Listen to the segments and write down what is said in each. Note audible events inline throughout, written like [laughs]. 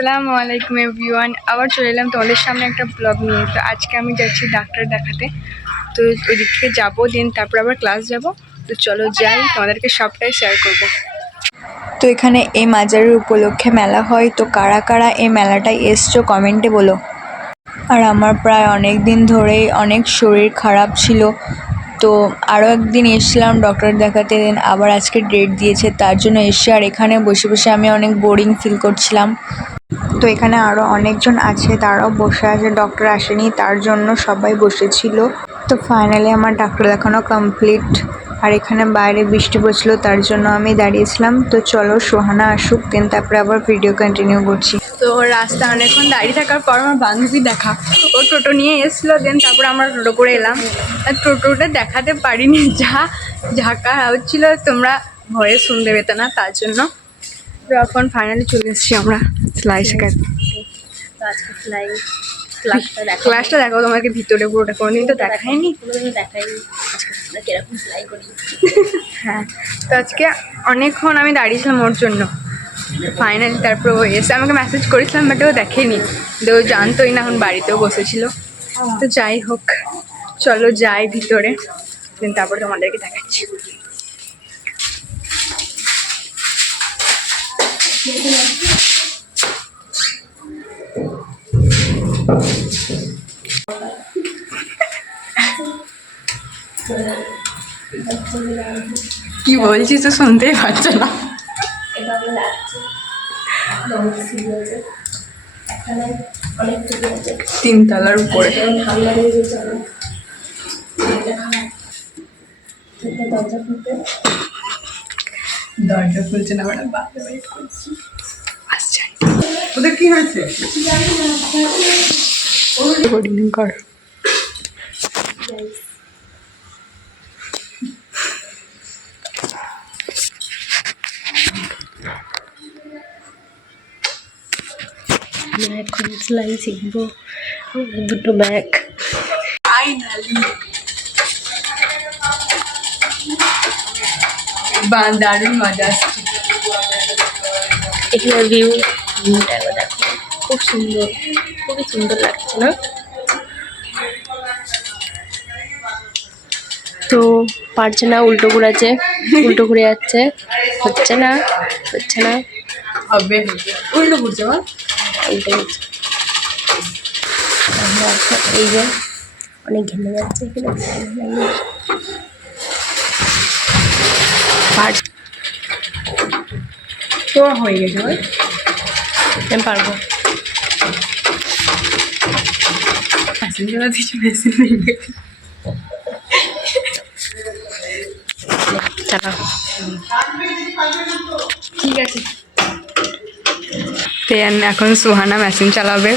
আসসালামু আলাইকুম এভরিওয়ান। আবার চলে এলাম তোমাদের সামনে একটা ব্লগ নিয়ে। তো আজকে আমি যাচ্ছি ডাক্তার দেখাতে। তো ওই দিক থেকে যাব, দিন তারপর আবার ক্লাস যাব। তো চলো যাই, তোমাদেরকে সবটাই শেয়ার করব। তো এখানে এই মাজারের উপলক্ষে মেলা হয়। তো কারা কারা এই মেলাটায় এসছো কমেন্টে বলো। আর আমার প্রায় অনেক দিন ধরেই অনেক শরীর খারাপ ছিল। তো আরও একদিন এসেছিলাম ডক্টর দেখাতে, দেন আবার আজকে ডেট দিয়েছে। তার জন্য এসে আর এখানে বসে বসে আমি অনেক বোরিং ফিল করছিলাম। তো এখানে আরও অনেকজন আছে, তারাও বসে আছে ডক্টর আসেনি, তার জন্য সবাই বসেছিল। তো ফাইনালি আমার ডাক্তার দেখানো কমপ্লিট আর এখানে বাইরে বৃষ্টি পড়ছিল, তার জন্য আমি দাঁড়িয়েছিলাম। তো চলো সোহানা আসুক দেন তারপরে আবার ভিডিও কন্টিনিউ করছি। তো রাস্তা অনেকক্ষণ দাঁড়িয়ে থাকার পর আমার বান্ধবী দেখা। ও টোটো নিয়ে এসেছিল দেন তারপর আমরা টোটো করে এলাম। আর টোটোটা দেখাতে পারিনি, যা ঝাঁকা হচ্ছিল, তোমরা ভয়ে শুনতে পেতে না, তার জন্য। এখন ফাইনালি চলে এসেছি আমরা সেলাই সেলাই ক্লাসটা দেখো তোমাকে ভিতরে পুরোটা কোনোদিন তো দেখায়নি [laughs] হ্যাঁ তো আজকে অনেকক্ষণ আমি দাঁড়িয়েছিলাম ওর জন্য। ফাইনালি তারপর ও এসে আমাকে মেসেজ করেছিলাম বাট ও দেখেনি। তো ও জানতোই না এখন বাড়িতেও বসেছিল। তো যাই হোক চলো যাই ভিতরে। তারপরে তোমাদেরকে দেখাচ্ছি। কি বলছিস তো শুনতেই পাচ্ছ না? আছে। তিনতলার উপরে। দরজা খুলতে। দরজা খুলছে না আমরা বাইরে ওয়েট করছি আসছে। ওদের কি হয়েছে? রেকর্ডিং কর। আমরা এখন সেলাই শিখব দুটো ব্যাগ ফাইনালি দারুণ মজা। আসছে এখানে ভিউ একবার দেখো। খুব সুন্দর খুবই সুন্দর লাগছে না? তো পারছে না উল্টো ঘুরাচ্ছে উল্টো ঘুরে যাচ্ছে। হচ্ছে না হচ্ছে না। হবে উল্টো ঘুরছে বল। উল্টো ঘুরছে। এই যে অনেক ঘেমে যাচ্ছে। এখানে পার তো হয়ে গেছে বল আমি পারব। প্যাসেঞ্জার দিচ্ছে মেশিন নেই চালা ঠিক আছে। এখন সুহানা মেশিন চালাবে।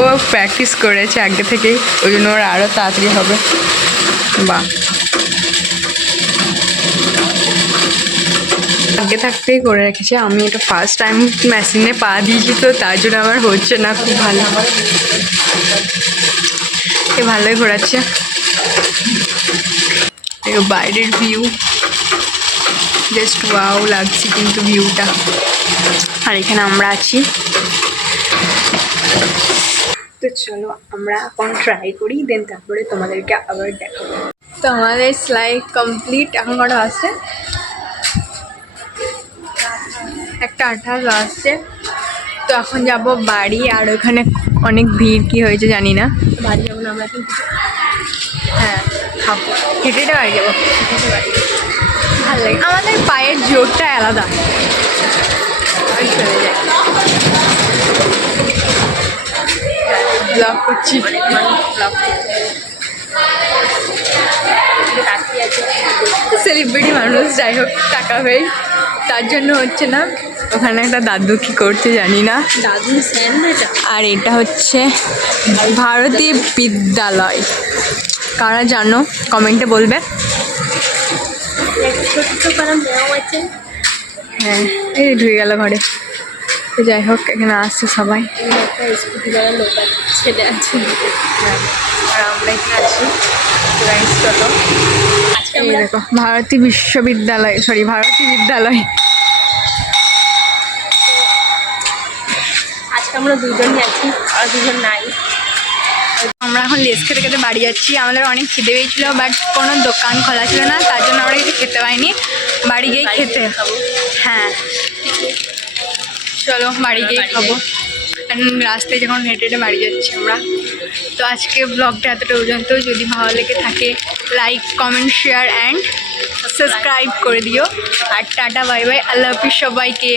ও প্র্যাকটিস করেছে আগে থেকেই। ওই জন্য ওর আরও তাড়াতাড়ি হবে। বাহ। আগে থাকতেই করে রেখেছে। আমি এটা ফার্স্ট টাইম মেশিনে পা দিয়েছি, তো তার জন্য আমার হচ্ছে না খুব ভালো। এ ভালোই ঘোরাচ্ছে। বাইরের ভিউ জাস্ট ওয়াও লাগছে কিন্তু ভিউটা আর এখানে আমরা আছি। তো চলো আমরা এখন ট্রাই করি দেন তারপরে তোমাদেরকে আবার দেখাবো। তো আমাদের সেলাই কমপ্লিট এখন কটা আসছে একটা আঠাশ আসছে। তো এখন যাব বাড়ি আর ওখানে অনেক ভিড় কি হয়েছে জানি না। বাড়ি যাব না আমরা এখন হ্যাঁ খাব। হেঁটে হেঁটে বাড়ি যাব। ভালো লাগে। আমাদের পায়ের জোরটা আলাদা। চলে যাই। ব্লগ করছি। সেলিব্রিটি মানুষ যাই হোক টাকা হয়ে তার জন্য হচ্ছে না ওখানে একটা দাদু কি করছে জানি না। দাদু আর এটা হচ্ছে ভারতী বিদ্যালয়। কারা জানো? কমেন্টে বলবে। হ্যাঁ এই ঢুকে গেল ঘরে। যাই হোক এখানে আসছে সবাই। একটা স্কুটি লোক আছে ছেলে আছে। আর আমরা এখানে আছি রাইস চলো আজকে দেখো ভারতী বিশ্ববিদ্যালয় সরি ভারতী বিদ্যালয়। আজকে আমরা দুজনই আছি আর দুজন নাই। আমরা এখন লেস খেতে খেতে বাড়ি যাচ্ছি। আমাদের অনেক খিদে পেয়েছিল বাট কোনো দোকান খোলা ছিল না তার জন্য আমরা কিছু খেতে পাইনি বাড়ি গিয়েই খেতে। হ্যাঁ। চলো বাড়ি গিয়ে খাব। রাস্তায় যখন হেঁটে হেঁটে বাড়ি যাচ্ছি আমরা। তো আজকে ব্লগটা এতটা পর্যন্ত। যদি ভালো লেগে থাকে like comment share and subscribe করে দিও। আর টাটা বাই বাই আল্লাহ হাফিজ সবাইকে।